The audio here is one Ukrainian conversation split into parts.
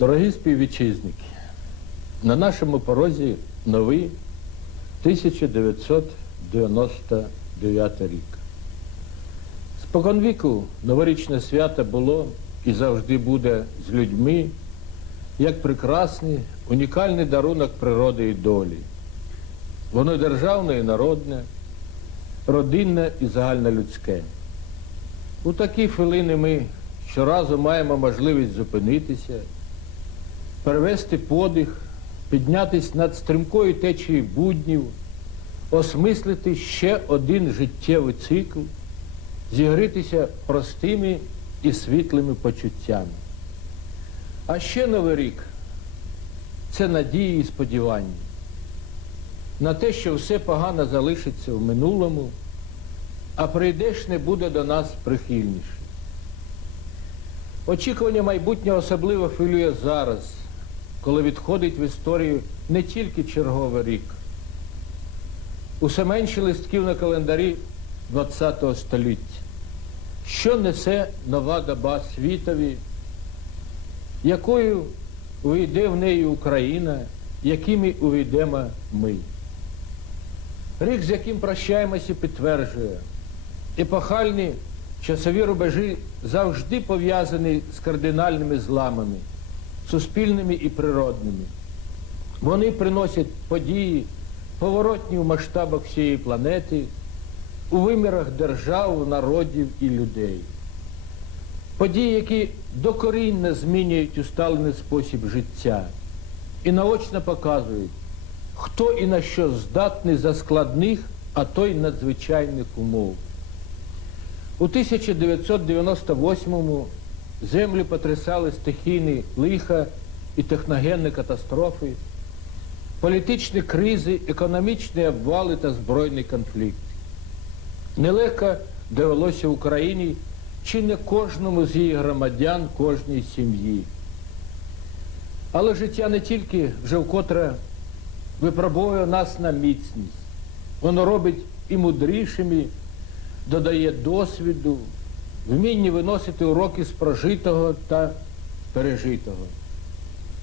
Дорогі співвітчизники, на нашому порозі новий 1999 рік. Споконвіку новорічне свято було і завжди буде з людьми, як прекрасний, унікальний дарунок природи і долі. Воно державне і народне, родинне і загальнолюдське. У такі хвилини ми щоразу маємо можливість зупинитися, перевести подих, піднятись над стрімкою течією буднів, осмислити ще один життєвий цикл, зігрітися простими і світлими почуттями. А ще Новий рік це надії і сподівання на те, що все погано залишиться в минулому, а прийдешне буде до нас прихильніше. Очікування майбутнього особливо хвилює зараз, коли відходить в історію не тільки черговий рік. Усе менше листків на календарі ХХ століття. Що несе нова доба світові, якою увійде в неї Україна, якими увійдемо ми. Рік, з яким прощаємося, підтверджує, епохальні часові рубежі завжди пов'язані з кардинальними зламами, суспільними і природними. Вони приносять події, поворотні в масштабах всієї планети, у вимірах держав, народів і людей. Події, які докорінно змінюють усталений спосіб життя і наочно показують, хто і на що здатний за складних, а то й надзвичайних умов. У 1998-му землю потрясали стихійні лиха і техногенні катастрофи, політичні кризи, економічні обвали та збройний конфлікт. Нелегко довелося Україні чи не кожному з її громадян, кожній сім'ї. Але життя не тільки вже вкотре випробовує нас на міцність. Воно робить і мудрішими, додає досвіду, вміння виносити уроки з прожитого та пережитого.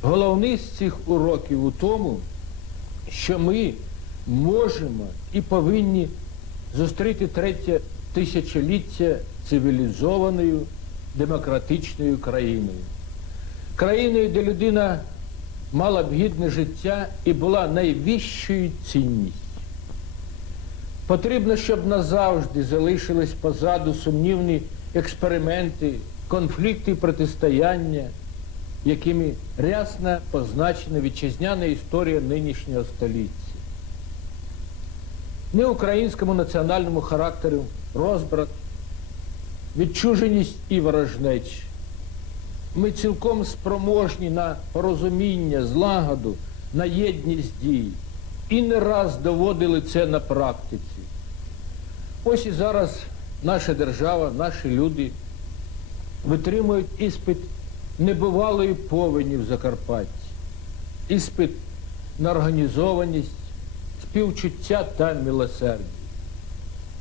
Головний з цих уроків у тому, що ми можемо і повинні зустріти третє тисячоліття цивілізованою демократичною країною. Країною, де людина мала б гідне життя і була найвищою цінністю. Потрібно, щоб назавжди залишились позаду сумнівні експерименти, конфлікти і протистояння, якими рясно позначена вітчизняна історія нинішнього століття. Не українському національному характеру розбрат, відчуженість і ворожнеч. Ми цілком спроможні на порозуміння, злагоду, на єдність дій. І не раз доводили це на практиці. Ось і зараз наша держава, наші люди витримують іспит небувалої повені в Закарпатті, іспит на організованість, співчуття та милосердя.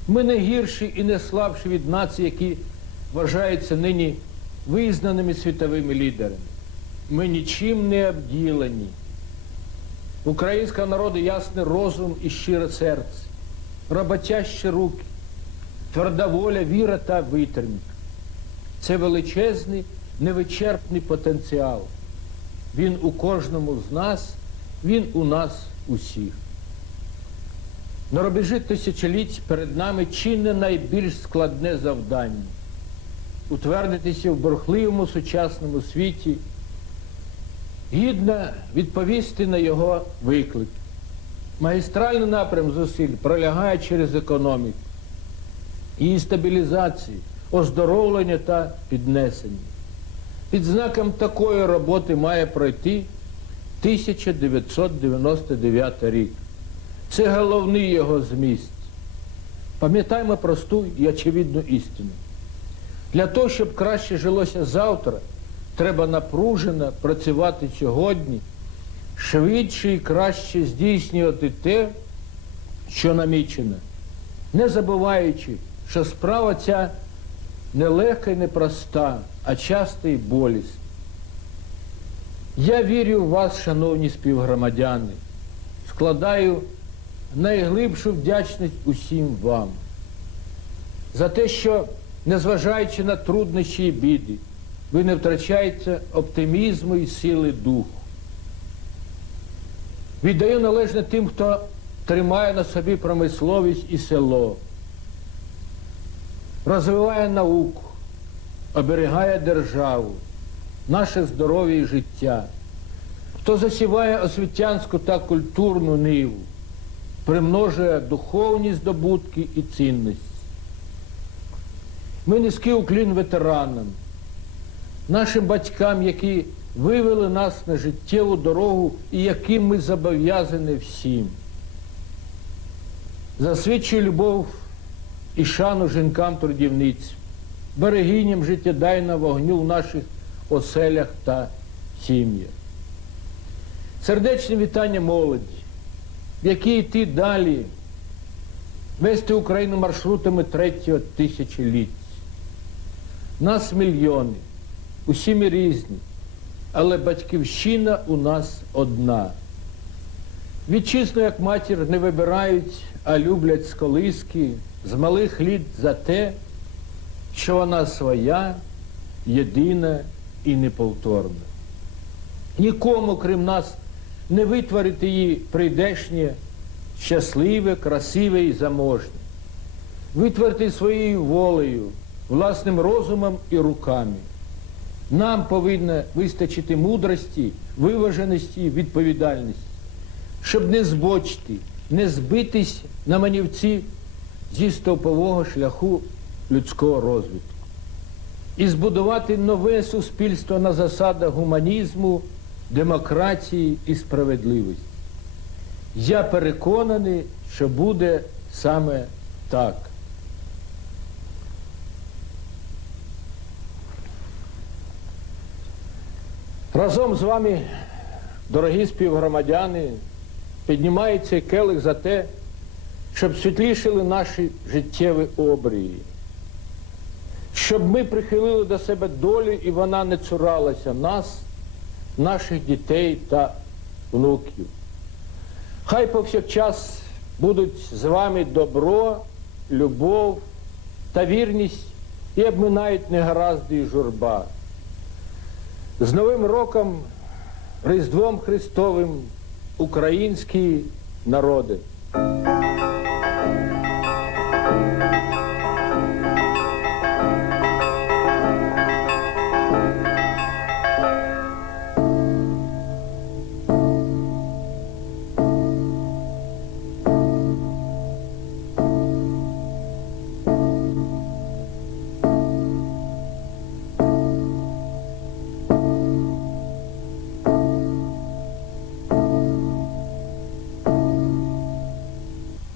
Ми не гірші і не слабші від націй, які вважаються нині визнаними світовими лідерами. Ми нічим не обділені. Українського народу ясний розум і щире серце, роботящі руки, тверда воля, віра та витримка. Це величезний, невичерпний потенціал. Він у кожному з нас, він у нас усіх. На рубежі тисячоліть перед нами чи не найбільш складне завдання утвердитися в бурхливому сучасному світі, гідно відповісти на його виклик. Магістральний напрям зусиль пролягає через економіку, її стабілізацію, оздоровлення та піднесення. Під знаком такої роботи має пройти 1999 рік. Це головний його зміст. Пам'ятаємо просту і очевидну істину. Для того, щоб краще жилося завтра, треба напружено працювати сьогодні, швидше і краще здійснювати те, що намічено, не забуваючи, що справа ця нелегка і непроста, а часто і болісна. Я вірю в вас, шановні співгромадяни, складаю найглибшу вдячність усім вам за те, що, незважаючи на труднощі і біди, ви не втрачаєте оптимізму і сили духу. Віддаю належне тим, хто тримає на собі промисловість і село, розвиває науку, оберігає державу, наше здоров'я і життя, хто засіває освітянську та культурну ниву, примножує духовні здобутки і цінності. Ми низький уклін ветеранам, нашим батькам, які вивели нас на життєву дорогу і яким ми зобов'язані всім. Засвідчую любов і шану жінкам-трудівниць, берегиням життєдайного вогню в наших оселях та сім'ях. Сердечне вітання молоді, в якій йти далі, вести Україну маршрутами третього тисячоліття. Нас мільйони, усі ми різні, але батьківщина у нас одна. Вітчизну, як матір, не вибирають, а люблять з колиски, з малих літ за те, що вона своя, єдина і неповторна. Нікому, крім нас, не витворити її прийдешнє, щасливе, красиве і заможне. Витворити своєю волею, власним розумом і руками. Нам повинно вистачити мудрості, виваженості, відповідальності, щоб не збочити, не збитись на манівці зі стовпового шляху людського розвитку. І збудувати нове суспільство на засадах гуманізму, демократії і справедливості. Я переконаний, що буде саме так. Разом з вами, дорогі співгромадяни, піднімається келих за те, щоб світлішили наші життєві обрії, щоб ми прихилили до себе долю і вона не цуралася нас, наших дітей та внуків. Хай повсякчас будуть з вами добро, любов та вірність і обминають негаразди і журба. З Новим роком, Різдвом Христовим, українські народи.